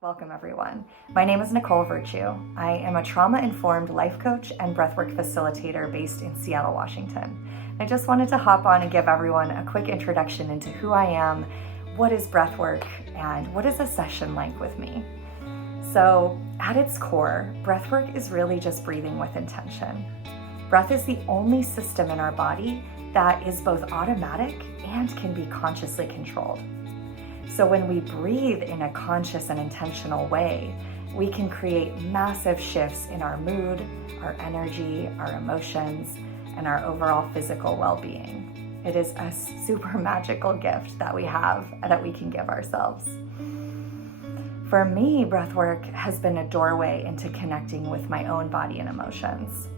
Welcome everyone. My name is Nicole Virtue. I am a trauma-informed life coach and breathwork facilitator based in Seattle, Washington. I just wanted to hop on and give everyone a quick introduction into who I am, what is breathwork, and what is a session like with me. So at its core, breathwork is really just breathing with intention. Breath is the only system in our body that is both automatic and can be consciously controlled. So when we breathe in a conscious and intentional way, we can create massive shifts in our mood, our energy, our emotions, and our overall physical well-being. It is a super magical gift that we have and that we can give ourselves. For me, breathwork has been a doorway into connecting with my own body and emotions.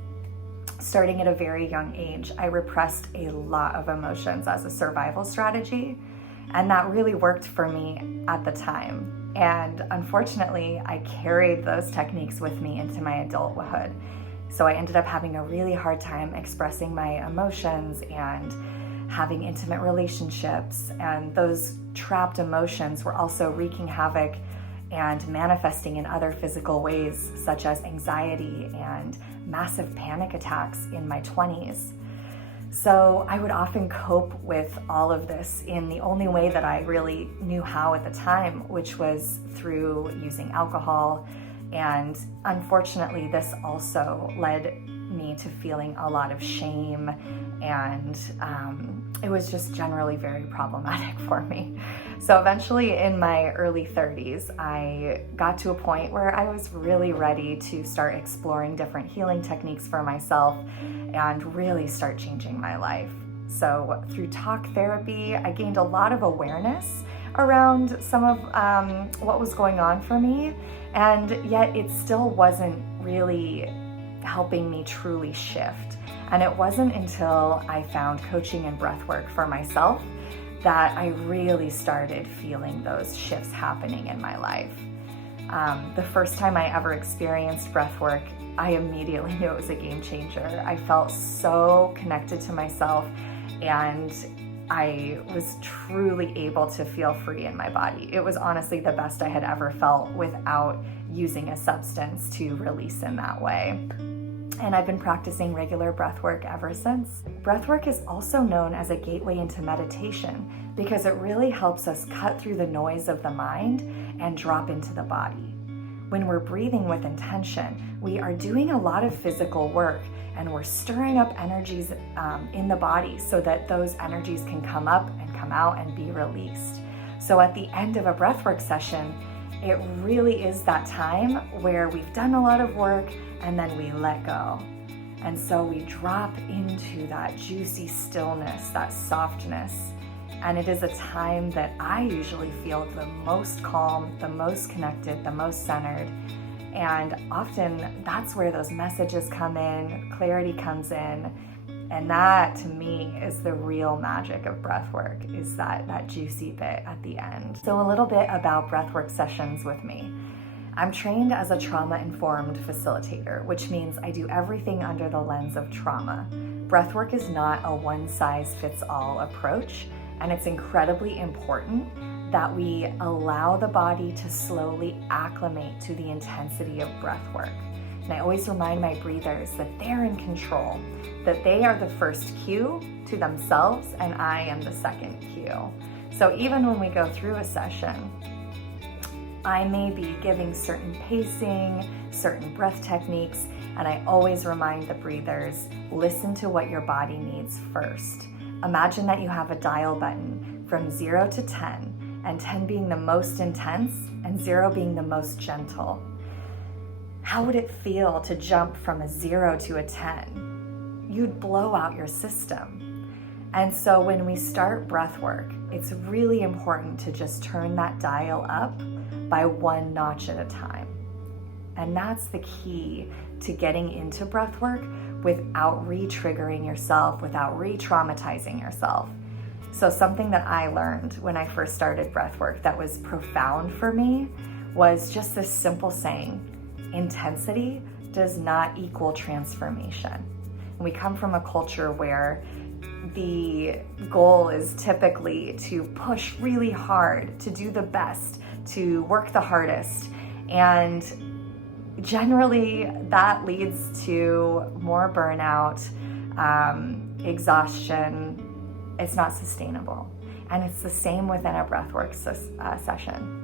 Starting at a very young age, I repressed a lot of emotions as a survival strategy. And that really worked for me at the time. And unfortunately, I carried those techniques with me into my adulthood. So I ended up having a really hard time expressing my emotions and having intimate relationships. And those trapped emotions were also wreaking havoc and manifesting in other physical ways, such as anxiety and massive panic attacks in my 20s. So I would often cope with all of this in the only way that I really knew how at the time, which was through using alcohol. And unfortunately, this also led me to feeling a lot of shame, and it was just generally very problematic for me. So eventually in my early 30s, I got to a point where I was really ready to start exploring different healing techniques for myself and really start changing my life. So through talk therapy, I gained a lot of awareness around some of what was going on for me, and yet it still wasn't really helping me truly shift. And it wasn't until I found coaching and breathwork for myself that I really started feeling those shifts happening in my life. The first time I ever experienced breathwork, I immediately knew it was a game changer. I felt so connected to myself, and I was truly able to feel free in my body. It was honestly the best I had ever felt without using a substance to release in that way. And I've been practicing regular breathwork ever since. Breathwork is also known as a gateway into meditation because it really helps us cut through the noise of the mind and drop into the body. When we're breathing with intention, we are doing a lot of physical work, and we're stirring up energies in the body so that those energies can come up and come out and be released. So at the end of a breathwork session, it really is that time where we've done a lot of work and then we let go. And so we drop into that juicy stillness, that softness. And it is a time that I usually feel the most calm, the most connected, the most centered. And often that's where those messages come in, clarity comes in. And that, to me, is the real magic of breathwork, is that juicy bit at the end. So a little bit about breathwork sessions with me. I'm trained as a trauma-informed facilitator, which means I do everything under the lens of trauma. Breathwork is not a one-size-fits-all approach, and it's incredibly important that we allow the body to slowly acclimate to the intensity of breathwork. And I always remind my breathers that they're in control, that they are the first cue to themselves and I am the second cue. So even when we go through a session, I may be giving certain pacing, certain breath techniques, and I always remind the breathers, listen to what your body needs first. Imagine that you have a dial button from 0 to 10, and 10 being the most intense and 0 being the most gentle. How would it feel to jump from a 0 to a 10? You'd blow out your system. And so when we start breath work, it's really important to just turn that dial up by one notch at a time. And that's the key to getting into breath work without re-triggering yourself, without re-traumatizing yourself. So something that I learned when I first started breath work that was profound for me was just this simple saying: intensity does not equal transformation. And we come from a culture where the goal is typically to push really hard, to do the best, to work the hardest. And generally that leads to more burnout, exhaustion. It's not sustainable. And it's the same within a breathwork session.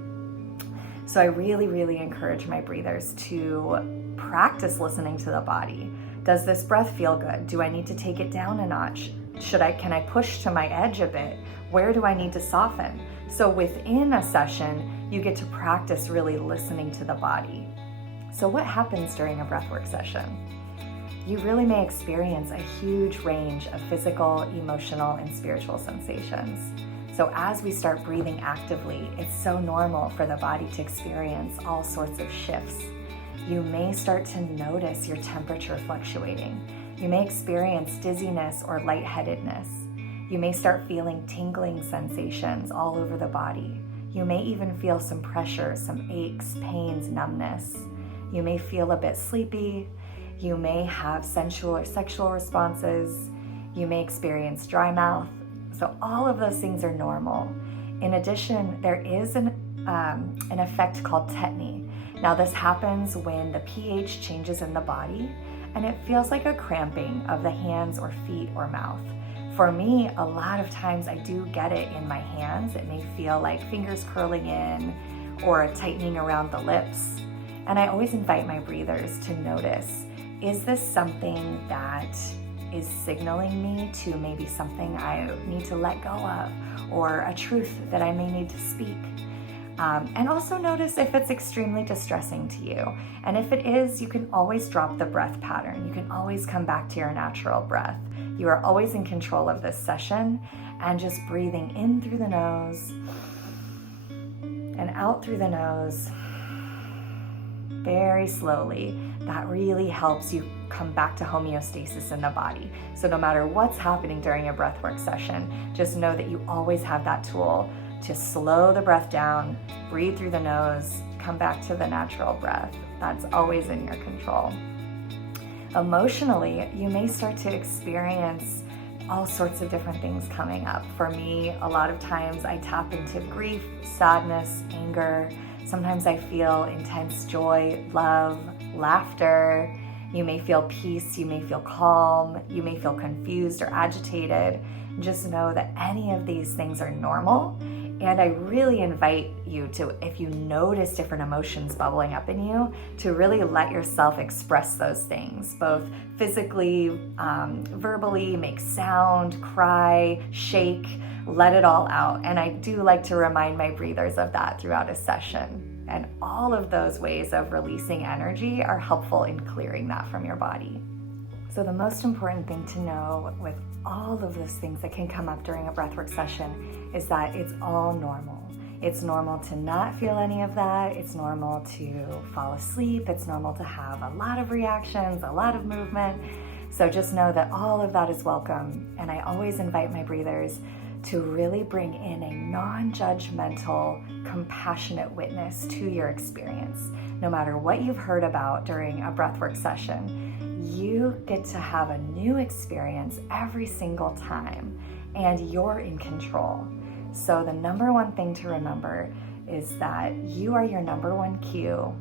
So I really, really encourage my breathers to practice listening to the body. Does this breath feel good? Do I need to take it down a notch? Can I push to my edge a bit? Where do I need to soften? So within a session, you get to practice really listening to the body. So what happens during a breathwork session? You really may experience a huge range of physical, emotional, and spiritual sensations. So as we start breathing actively, it's so normal for the body to experience all sorts of shifts. You may start to notice your temperature fluctuating. You may experience dizziness or lightheadedness. You may start feeling tingling sensations all over the body. You may even feel some pressure, some aches, pains, numbness. You may feel a bit sleepy. You may have sensual or sexual responses. You may experience dry mouth. So all of those things are normal. In addition, there is an effect called tetany. Now this happens when the pH changes in the body and it feels like a cramping of the hands or feet or mouth. For me, a lot of times I do get it in my hands. It may feel like fingers curling in or a tightening around the lips. And I always invite my breathers to notice, is this something that is signaling me to maybe something I need to let go of, or a truth that I may need to speak? And also notice if it's extremely distressing to you. And if it is, you can always drop the breath pattern. You can always come back to your natural breath. You are always in control of this session, and just breathing in through the nose and out through the nose very slowly. That really helps you come back to homeostasis in the body. So no matter what's happening during a breathwork session, just know that you always have that tool to slow the breath down, breathe through the nose, come back to the natural breath. That's always in your control. Emotionally, you may start to experience all sorts of different things coming up. For me, a lot of times I tap into grief, sadness, anger. Sometimes I feel intense joy, love, laughter. You may feel peace, you may feel calm, you may feel confused or agitated. Just know that any of these things are normal. And I really invite you to, if you notice different emotions bubbling up in you, to really let yourself express those things, both physically, verbally, make sound, cry, shake, let it all out. And I do like to remind my breathers of that throughout a session. And all of those ways of releasing energy are helpful in clearing that from your body. So the most important thing to know with all of those things that can come up during a breathwork session is that it's all normal. It's normal to not feel any of that. It's normal to fall asleep. It's normal to have a lot of reactions, a lot of movement. So just know that all of that is welcome. And I always invite my breathers to really bring in a non-judgmental, compassionate witness to your experience. No matter what you've heard about during a breathwork session, you get to have a new experience every single time, and you're in control. So the number one thing to remember is that you are your number one cue,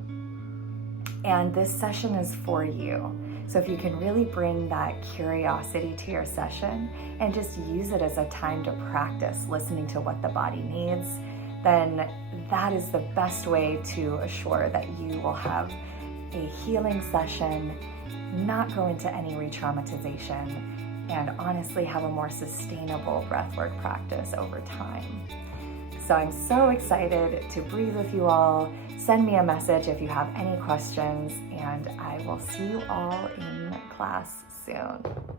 and this session is for you. So if you can really bring that curiosity to your session and just use it as a time to practice listening to what the body needs, then that is the best way to assure that you will have a healing session, not go into any re-traumatization, and honestly have a more sustainable breathwork practice over time. So I'm so excited to breathe with you all. Send me a message if you have any questions, and I will see you all in class soon.